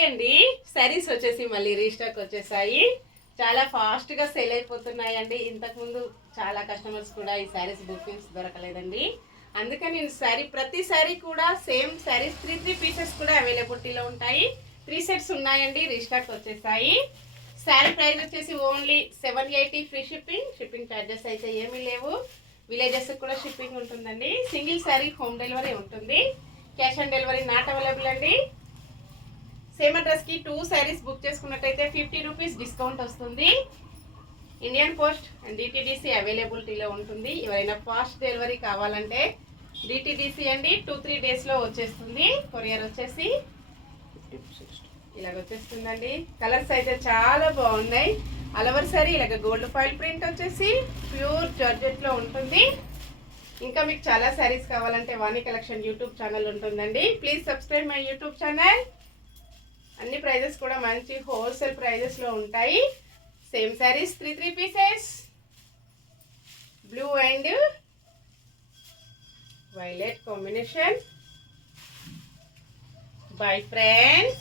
Hi అండి. శారీస్ వచ్చేసి మళ్ళీ రీస్టాక్ వచ్చేసాయి. చాలా ఫాస్ట్గా సేల్ అయిపోతున్నాయండి. ఇంతకుముందు చాలా కస్టమర్స్ కూడా ఈ శారీస్ బుకింగ్స్ దొరకలేదండి. అందుకని నేను ప్రతి శారీ కూడా సేమ్ శారీస్ త్రీ పీసెస్ కూడా అవైలబిలిటీలో ఉంటాయి. 3 సెట్స్ ఉన్నాయండి. రీస్టాక్ వచ్చేసాయి. శారీ ప్రైస్ వచ్చేసి ఓన్లీ 780 ఫ్రీ షిప్పింగ్ ఛార్జెస్ అయితే ఏమీ లేవు. విలేజెస్ కూడా షిప్పింగ్ ఉంటుందండి. సింగిల్ శారీ హోమ్ డెలివరీ ఉంటుంది. Cash on delivery not available అండి. సేమ్ అడ్రస్కి 2 శారీస్ బుక్ చేసుకున్నట్టయితే 50 రూపీస్ డిస్కౌంట్ వస్తుంది. ఇండియన్ పోస్ట్ అండ్ డిటిడిసి అవైలబిలిటీలో ఉంటుంది. ఎవరైనా ఫాస్ట్ డెలివరీ కావాలంటే డిటిడిసి అండి 2-3 డేస్లో వచ్చేస్తుంది. కొరియర్ వచ్చేసి ఇలాగ వచ్చేస్తుందండి. కలర్స్ అయితే చాలా బాగున్నాయి. అలవర్ సారీ ఇలాగ గోల్డ్ ఫాయిల్ ప్రింట్ వచ్చేసి ప్యూర్ జార్జెట్లో ఉంటుంది. ఇంకా మీకు చాలా శారీస్ కావాలంటే వాణి కలెక్షన్ యూట్యూబ్ ఛానల్ ఉంటుందండి. Please subscribe my YouTube channel. అన్ని ప్రైజెస్ కూడా మంచి హోల్సేల్ ప్రైజెస్లో ఉంటాయి. Same saris 3 pieces, blue and violet combination. Bye friends.